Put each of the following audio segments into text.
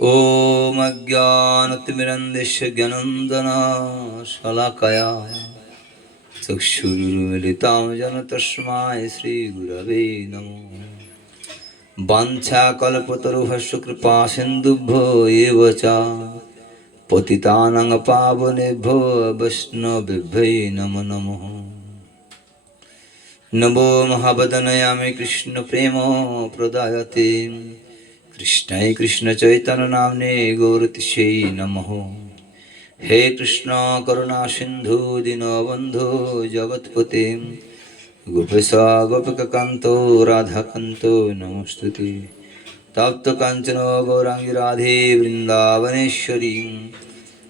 ॐ अज्ञानतिमिरन्दिश्य ज्ञानन्दना शलाकया चक्षुरुमिलितां जन तस्मै श्रीगुरवे नमो वाञ्छाकल्पतरुभस्य कृपा सिन्धुभ्यो एव च पतितानां पावनेभ्यो वैष्णवेभ्यै नमो नमः नमो महावदनयामि कृष्णप्रेम प्रदायते কৃষ্ণাই কৃষ্ণ চৈতন্য নামনে গৌরতিশৈ নম। হে কৃষ্ণ করুণা সিন্ধু দীনবন্ধু জগৎপতি। গোপেশ গোপিকান্ত, রাধাকান্ত, নমস্তুতি। তপ্ত কাঞ্চন, গৌরাঙ্গী রাধে, বৃন্দাবনেশ্বরী।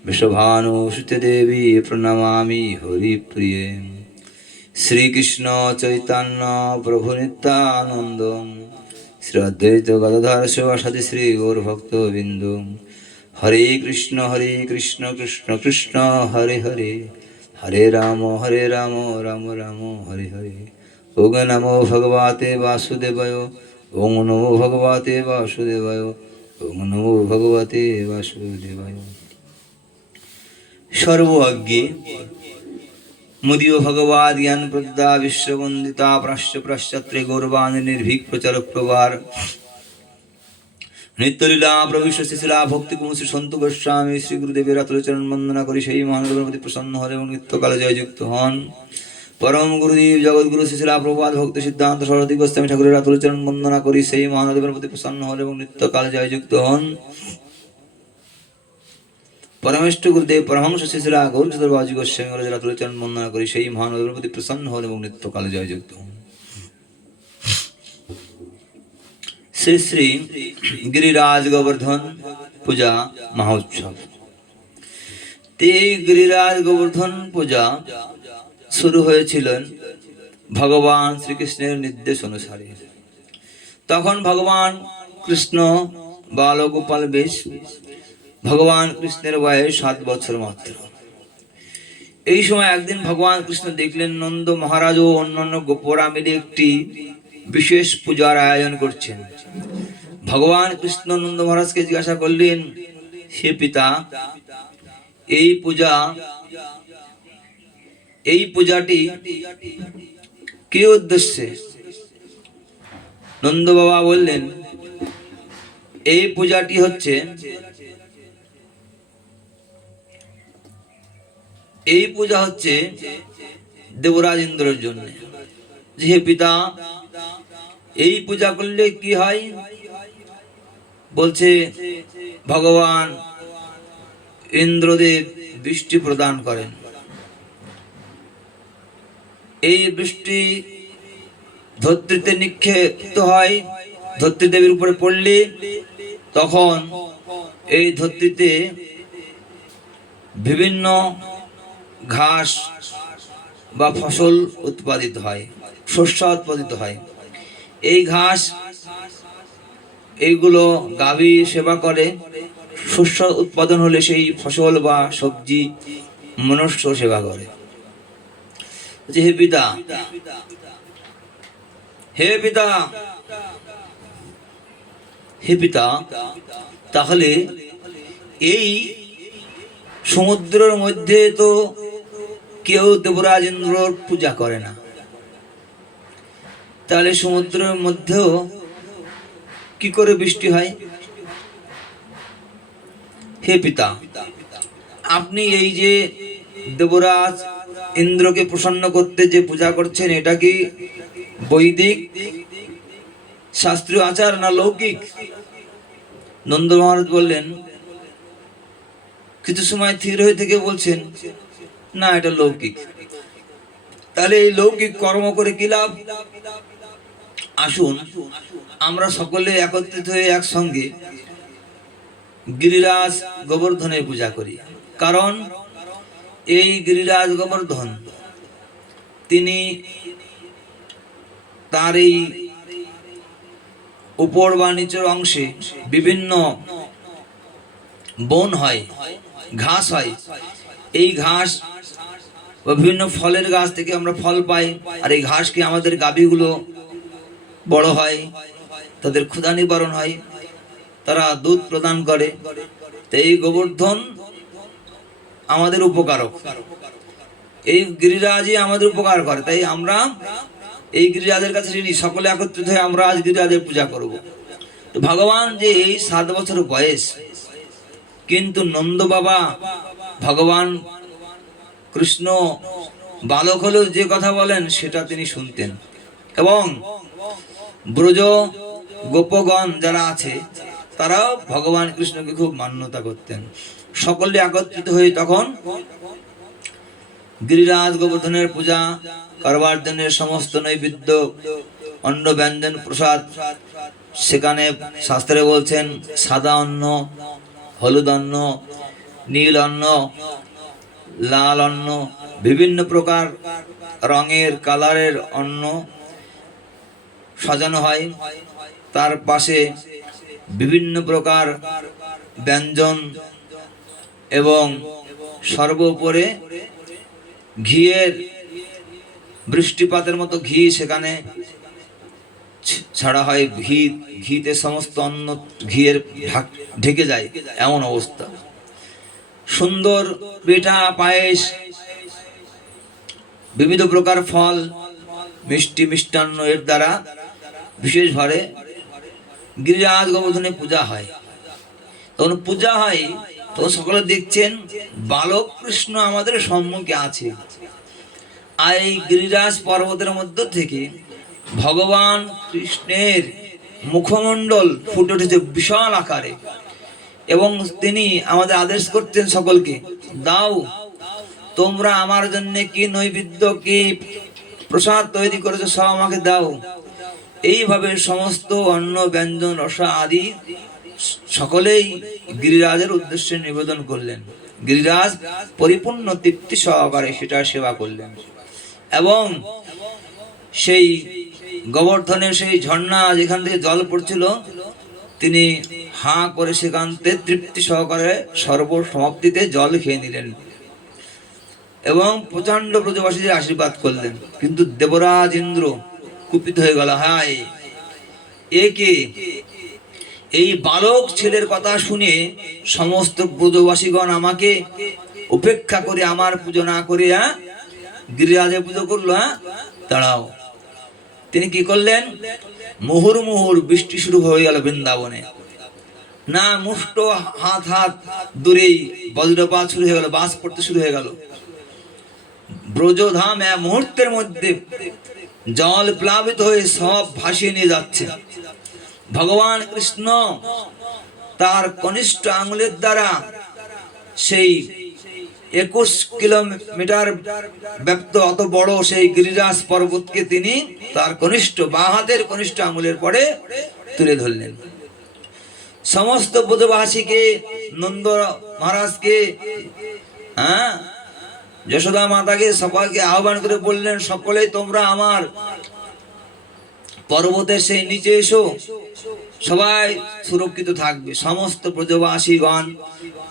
বিশ্বভানুসুতদেবী প্রণমামি হরিপ্রিয়ে। শ্রীকৃষ্ণ চৈতন্য প্রভু নিত্যানন্দম। শ্রী অদ্বৈত গদাধর শিবাসাদি শ্রী গৌর ভক্ত বিন্দু হরে কৃষ্ণ হরে কৃষ্ণ কৃষ্ণ কৃষ্ণ, হরে হরে। হরে রাম হরে রাম রাম রাম, হরে হরে। ওগ নমো ভগবতে বাসুদেবায়। ওং নমো ভগবতে বাসুদেবায়। ওং নমো ভগবতে বাসুদেবায়। সর্বজ্ঞে মুদিও ভগবাদ জ্ঞান প্রদা বিশ্ববন্দিতা প্রাশ্চ পাশ্চাত্রে গৌরবান নির্ভীক প্রচার প্রবার নিত্যলীলা প্রবিশ্ব শিশিলা ভক্তি কুমশ্রী সন্ত গোস্বামী শ্রী গুরুদেবের আতুলচরণ বন্দনা করি সেই মহানগরের প্রতি প্রসন্ন হন এবং নিত্যকালে জয়যুক্ত হন পরম গুরুদেব জগৎগুরু শিশিলা প্রবাদ ভক্তি সিদ্ধান্ত সরস্বতী গোস্বামী ঠাকুরের আতুলচরণ বন্দনা করি সেই মহানদেবের প্রতি প্রসন্ন হন এবং নিত্যকালে জয়যুক্ত হন পরমেষ্ঠ গুরুদেব, পরমহংস শিশিরা গৌরচন্দ্র বাজু গোস্বামী যারা তুলচরণ বন্দনা করি, সেই মহান প্রতি প্রসন্ন হন এবং নিত্যকালে জয়যুক্ত হন। শ্রী শ্রী গিরিরাজ গোবর্ধন পূজা মহোৎসব। তে গিরিরাজ গোবর্ধন পূজা শুরু হয়েছিলেন ভগবান শ্রীকৃষ্ণের নির্দেশ অনুসারে। তখন ভগবান কৃষ্ণ, বালগোপাল বেশ ভগবান কৃষ্ণের বয়স সাত বছর মাত্র। এই সময় একদিন ভগবান কৃষ্ণ দেখলেন নন্দ মহারাজ ও অন্যান্য গোপরা মিলে একটি বিশেষ পূজার আয়োজন করছেন। ভগবান কৃষ্ণ নন্দ মহারাজকে জিজ্ঞাসা করলেন, হে পিতা, এই পূজা, এই পূজাটি কি উদ্দেশ্যে? নন্দ বাবা বললেন, এই পূজাটি হচ্ছে এই পূজা হচ্ছে দেবরাজ ইন্দ্রের জন্য। যে হে পিতা, এই পূজা করলে কি হয়? বলছে, ভগবান ইন্দ্রদেব বৃষ্টি প্রদান করেন। এই বৃষ্টি ধত্রীতে নিক্ষেপ্ত হয় ধত্রী দেবীর উপরে পড়লে তখন এই ধত্রীতে বিভিন্ন ঘাস বা ফসল উৎপাদিত হয়, শস্য উৎপাদিত হয়। এই ঘাস, এইগুলো গাভী সেবা করে। শস্য উৎপাদন হলে সেই ফসল বা সবজি মনুষ্য সেবা করে। হে পিতা হে পিতা হে পিতা, তাহলে এই সমুদ্রের মধ্যে তো কেউ দেবরাজ ইন্দ্রর পূজা করে না। তাহলে সমুদ্রের মধ্যেও কি করে বৃষ্টি হয়? হে পিতা, আপনি এই যে দেবরাজ ইন্দ্রকে প্রসন্ন করতে যে পূজা করছেন, এটা কি বৈদিক শাস্ত্রীয় আচার না লৌকিক? নন্দ মহারাজ বললেন, কিছু সময় স্থির হয়ে থেকে বলছেন না, এটা লৌকিক। তাহলে এই লৌকিক কর্ম করে কি লাভ? আসুন, আমরা সকলে একত্রিত হয়ে একসঙ্গে গিরিরাজ গোবর্ধনের পূজা করি। কারণ এই গিরিরাজ গোবর্ধন, তিনি তার এই উপর বা নিচের অংশে বিভিন্ন বন হয়, ঘাস হয়। এই ঘাস বিভিন্ন ফলের গাছ থেকে আমরা ফল পাই, আর এই ঘাসকে আমাদের গাভীগুলো বড় হয়, তাদের ক্ষুধা নিবারণ হয়, তারা দুধ প্রদান করে। তো এই গোবর্ধন আমাদের উপকারক। এই গিরিরাজই আমাদের উপকার করে। তাই আমরা এই গিরিরাজের কাছে ঋণী। সকলে একত্রিত হয়ে আমরা আজ গিরিরাজের পূজা করব। তো ভগবান যে এই সাত বছর বয়স, কিন্তু নন্দ বাবা ভগবান কৃষ্ণ বালক হলেও যে কথা বলেন, সেটা তিনি শুনতেন। এবং ব্রজ গোপগণ যারা আছে, তারাও ভগবান কৃষ্ণকে খুব মান্যতা করতেন। সকলে একত্রিত হয়ে তখন গিরিরাজ গোবর্ধনের পূজা, করবার জন্য সমস্ত নৈবেদ্য, অন্ন, ব্যঞ্জন, প্রসাদ, সেখানে শাস্ত্রে বলছেন, সাদা অন্ন, হলুদ অন্ন, নীল অন্ন লাল অন্ন, বিভিন্ন প্রকার রঙের, কালারের অন্ন সাজানো হয়। তার পাশে বিভিন্ন প্রকার ব্যঞ্জন এবং সর্বোপরে ঘিয়ের বৃষ্টিপাতের মতো ঘি সেখানে ছাড়া হয়। ঘি, ঘিতে সমস্ত অন্ন ঘিয়ের ঢেকে যায়। এমন অবস্থা। সুন্দর পিঠা, পায়েস বিবিধ প্রকার ফল, মিষ্টি, মিষ্টান্ন এর দ্বারা বিশেষভাবে গিরিরাজ গোবর্ধনে পূজা হয়। তখন পূজা হয়, তো সকলে দেখছেন বালক কৃষ্ণ আমাদের সম্মুখে আছে। আর এই গিরিরাজ পর্বতের মধ্য থেকে ভগবান কৃষ্ণের মুখমণ্ডল ফুটে উঠেছে বিশাল আকারে। এবং তিনি আমাদের আদেশ করতেন সকলকে, দাও, তোমরা আমার জন্য কি নৈবেদ্য, কি প্রসাদ তৈরি করেছ সব আমাকে দাও। এইভাবে সমস্ত অন্ন, ব্যঞ্জন, রসা আদি সকলেই গিরিরাজের উদ্দেশ্যে নিবেদন করলেন। গিরিরাজ পরিপূর্ণ তৃপ্তি সহকারে সেটা সেবা করলেন এবং সেই গোবর্ধনের সেই ঝর্ণা যেখান থেকে জল পড়ছিল তিনি হাঁ করে সেখান থেকে তৃপ্তি সহকারে সর্বসমাপ্তিতে জল খেয়ে নিলেন এবং প্রচণ্ড ব্রজবাসীদের আশীর্বাদ করলেন। কিন্তু দেবরাজ ইন্দ্র কুপিত হয়ে গেল, হায়! এ কে? এই বালক ছেলের কথা শুনে সমস্ত ব্রজবাসীগণ আমাকে উপেক্ষা করে, আমার পুজো না করে গিরিরাজে পুজো করল হ্যাঁ? দাঁড়াও। তিনি কি করলেন? মুহুর মুহুর বৃষ্টি শুরু হয়ে গেল বৃন্দাবনে। না, মুষ্ট হাত হাত দূরেই বজ্রপাত শুরু হয়ে গেল বাস পড়তে শুরু হয়ে গেল। ব্রজধাম এক মুহূর্তের মধ্যে জল প্লাবিত হয়ে সব ভাসিয়ে নিয়ে যাচ্ছে। ভগবান কৃষ্ণ তার কনিষ্ঠ আঙুলের দ্বারা সেই একুশ কিলোমিটার ব্যাপ্ত, অত বড় সেই গিরিরাজ পর্বতকে তিনি তার কনিষ্ঠ বা হাতের কনিষ্ঠ আঙুলের পরে তুলে ধরলেন। সমস্ত ব্রজবাসীকে, নন্দ মহারাজকে হ্যাঁ যশোদা মাতাকে সবাইকে আহ্বান করে বললেন সকলেই তোমরা আমার পর্বতের সেই নিচে এসো। সবাই সুরক্ষিত থাকবে। সমস্ত ব্রজবাসীগণ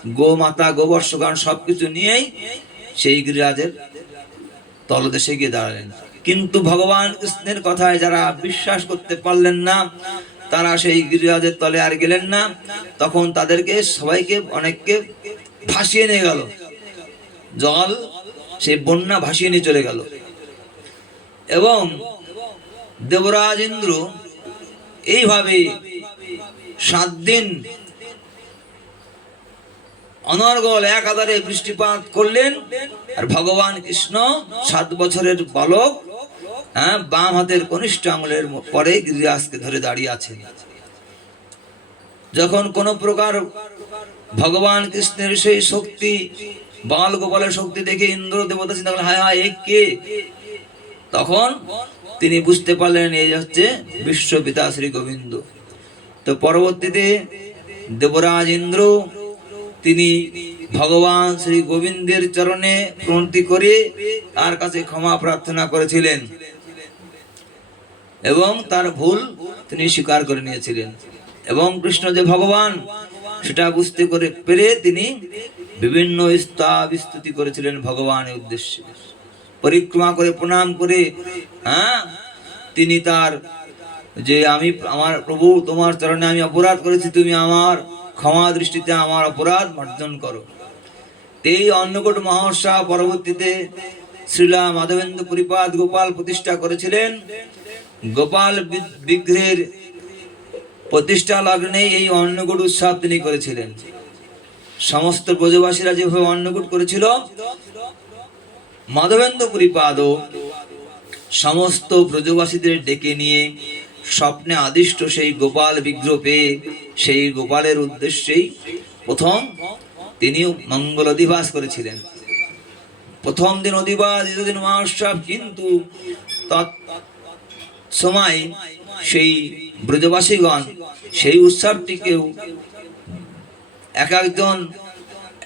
গোমাতা, গোবর্ষগণ সবকিছু নিয়েই সেই গিরিরাজের তলদেশে গিয়ে দাঁড়ালেন। কিন্তু ভগবান কৃষ্ণের কথায় যারা বিশ্বাস করতে পারলেন না, তারা সেই গিরিরাজের তলে আর গেলেন না। তখন তাদেরকে সবাইকে, অনেককে ভাসিয়ে নিয়ে গেল। জল, সেই বন্যা ভাসিয়ে নিয়ে চলে গেল। এবং দেবরাজ ইন্দ্র এইভাবে সাত দিন অনর্গল এক আধারে বৃষ্টিপাত করলেন, আর ভগবান কৃষ্ণ সাত বছরের বালক হ্যাঁ বাম হাতের কনিষ্ঠ আঙুলের পরে গিরিরাজকে ধরে দাঁড়িয়ে আছেন। যখন কোন প্রকার ভগবান কৃষ্ণের সেই শক্তি, বাল গোপালের শক্তি দেখে ইন্দ্র দেবতা চিন্তা করলেন, হায় হায় কে? তখন তিনি বুঝতে পারলেন, এই হচ্ছে বিশ্বপিতা শ্রী গোবিন্দ। তো পরবর্তীতে দেবরাজ ইন্দ্র তিনি ভগবান শ্রী গোবিন্দের চরণে প্রণতি করে তার কাছে ক্ষমা প্রার্থনা করেছিলেন এবং তার ভুল তিনি স্বীকার করে নিয়েছিলেন। এবং কৃষ্ণ যে ভগবান, সেটা বুঝতে করে পেরে তিনি বিভিন্ন স্তব স্তুতি করেছিলেন ভগবানের উদ্দেশ্যে। পরিক্রমা করে প্রণাম করে হ্যাঁ তিনি তার যে আমি আমার প্রভু, তোমার চরণে আমি অপরাধ করেছি, তুমি আমার ক্ষমা দৃষ্টিতে আমার অপরাধ মার্জন করো। এই অন্নকূট মহোৎসব পরবর্তীতে শ্রীলা মাধবেন্দ্র পরিপাদ গোপাল প্রতিষ্ঠা করেছিলেন। গোপাল বিগ্রহের প্রতিষ্ঠা লগ্নে এই অন্নকূট উৎসব তিনি করেছিলেন। সমস্ত ব্রজবাসীরা যেভাবে অন্নকূট করেছিল মাধবেন্দ্র পরিপাদও সমস্ত ব্রজবাসীদের ডেকে নিয়ে স্বপ্নে আদিষ্ট সেই গোপাল বিগ্রহ। পেয়ে সেই গোপালের উদ্দেশ্যেই প্রথম তিনি মঙ্গল অধিবাস করেছিলেন। প্রথম দিন অধিবাস দিন মহোৎসব কিন্তু সময় সেই ব্রজবাসীগণ সেই উৎসবটিকেও এক একজন,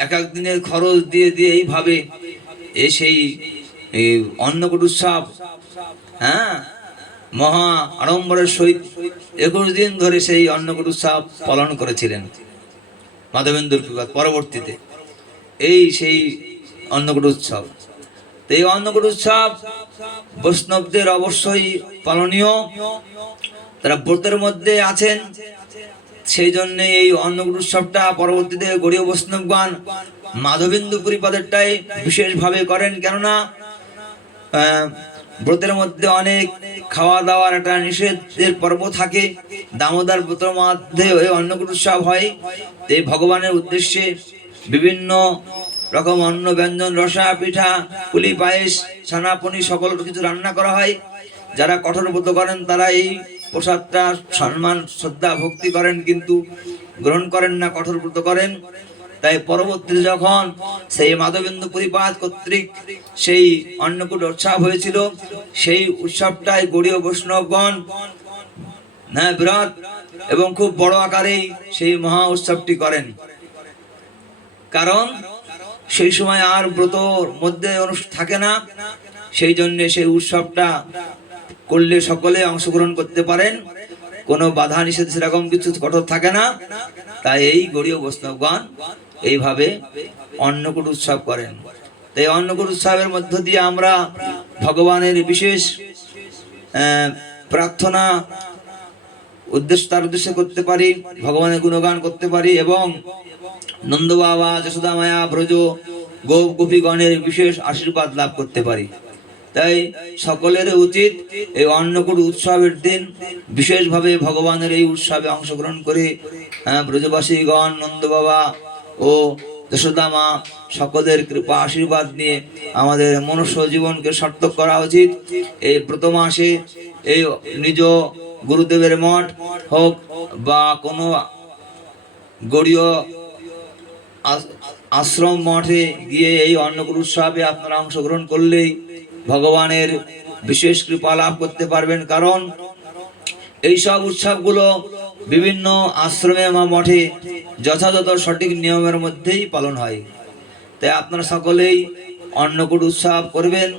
এক এক দিনের খরচ দিয়ে দিয়ে এইভাবে এ সেই অন্নকূট উৎসব হ্যাঁ মহা আড়ম্বরের সহিত একুশ দিন ধরে সেই অন্নকূট উৎসব পালন করেছিলেন। মাধবেন্দুর কৃপা পরবর্তীতে এই সেই অন্নকূট উৎসব। এই অন্নকূট উৎসব বৈষ্ণবদের অবশ্যই পালনীয়। তারা ব্রতের মধ্যে আছেন। সেই জন্য এই অন্নকূট উৎসবটা পরবর্তীতে গড়ীয় বৈষ্ণবগণ মাধবেন্দু পরিপাদেরটাই বিশেষভাবে করেন। কেননা ব্রতের মধ্যে অনেক খাওয়া দাওয়ার একটা নিষেধের পর্ব থাকে। দামোদর ব্রতের মধ্যে ওই অন্নকূট উৎসব হয়। এই ভগবানের উদ্দেশ্যে বিভিন্ন রকম অন্ন, ব্যঞ্জন, রসা, পিঠা, পুলি, পায়েস, ছানা, পনির সকল কিছু রান্না করা হয়। যারা কঠোর ব্রত করেন, তারা এই প্রসাদটা সম্মান, শ্রদ্ধা, ভক্তি করেন, কিন্তু গ্রহণ করেন না, কঠোর ব্রত করেন। তাই পরবর্তীতে যখন সেই মাধবেন্দ্র পরিপাত কর্তৃক সেই অন্নকূট উৎসব হয়েছিল, সেই উৎসবটাই গড়ীয় বৈষ্ণবগণ হ্যাঁ বিরাট এবং খুব বড় আকারেই সেই মহা উৎসবটি করেন। কারণ সেই সময় আর ব্রতর মধ্যে থাকে না, সেই জন্য সেই উৎসবটা করলে সকলে অংশগ্রহণ করতে পারেন, কোনো বাধা নিষেধ সেরকম কিছু কঠোর থাকে না। তাই এই গড়ীয় বৈষ্ণবগণ এইভাবে অন্নকূট উৎসব করেন। তাই অন্নকূট উৎসবের মধ্য দিয়ে আমরা ভগবানের বিশেষ প্রার্থনা, উদ্দেশ্য, তার উদ্দেশ্যে করতে পারি, ভগবানের গুণগান করতে পারি এবং নন্দ বাবা, যশোদা মায়া, ব্রজ গো গোপীগণের বিশেষ আশীর্বাদ লাভ করতে পারি। তাই সকলের উচিত এই অন্নকূট উৎসবের দিন বিশেষভাবে ভগবানের এই উৎসবে অংশগ্রহণ করে ব্রজবাসীগণ, নন্দ বাবা ও যশোদা মা সকলের কৃপা, আশীর্বাদ নিয়ে আমাদের মনুষ্য জীবনকে সার্থক করা উচিত। এই প্রথম মাসে এই নিজ গুরুদেবের মঠ হোক বা কোনো গড়ীয় আশ্রম মঠে গিয়ে এই অন্নকূট উৎসবে আপনারা অংশগ্রহণ করলেই ভগবানের বিশেষ কৃপা লাভ করতে পারবেন। কারণ এইসব উৎসবগুলো বিভিন্ন আশ্রমে বা মঠে যথাযথ সঠিক নিয়মের মধ্যেই পালন হয়। তাই আপনারা সকলেই অন্নকূট উৎসব করবেন।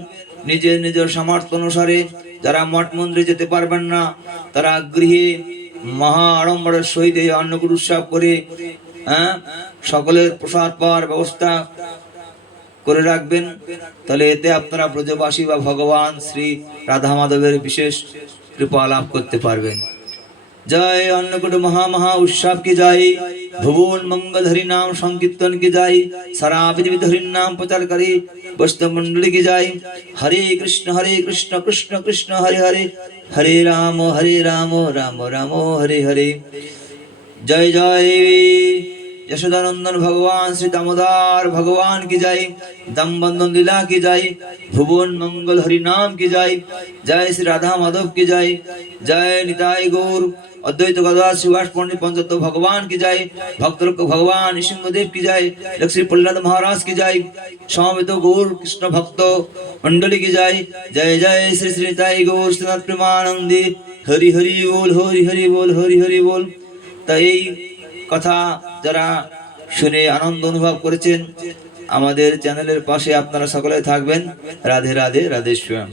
নিজের নিজের সামর্থ্য অনুসারে যারা মঠ মন্দিরে যেতে পারবেন না, তারা গৃহে মহা আড়ম্বরের সহিত এই অন্নকূট উৎসব করে হ্যাঁ সকলের প্রসাদ পাওয়ার ব্যবস্থা করে রাখবেন। তাহলে এতে আপনারা ব্রজবাসী বা ভগবান শ্রী রাধা মাধবের বিশেষ কৃপা লাভ করতে পারবেন। জয় অন্নকূট মহা মহা উৎসব কি জয় ভুবন মঙ্গল হরি নাম সংকীর্তন কি জয় সারা পৃথিবী হরির নাম প্রচার করে বৈষ্ণবমণ্ডলী কি জয় হরে কৃষ্ণ হরে কৃষ্ণ কৃষ্ণ কৃষ্ণ হরে হরে হরে রাম হরে রাম রাম রাম হরে হরে জয় জয় যশোদানন্দন ভগবান শ্রী দামোদর ভগবান কি জয় দমবন্ধন লীলা কি জয় ভুবন মঙ্গল হরি নাম কি জয় জয় শ্রী রাধা মাধব কি জয় জয় নিতাই গৌর অদ্বৈত গদা শিবাস পণ্ডিত পঞ্চত্ব ভগবান কি জয় ভক্তরক্ষ ভগবান নৃসিংহদেব কি জয় লক্ষ্মী প্রহ্লাদ মহারাজ কি জয় সমবেত গৌর কৃষ্ণ ভক্ত মন্ডলী কি জয় জয় জয় শ্রী শ্রী নিতাই গৌর শ্রীনাথ প্রেমানন্দী হরি হরি বল হরি হরি বল হরি হরি বল তাই এই কথা যারা শুনে আনন্দ অনুভব করেছেন, আমাদের চ্যানেলের পাশে আপনারা সকলে থাকবেন। রাধে রাধে রাধে শ্যাম।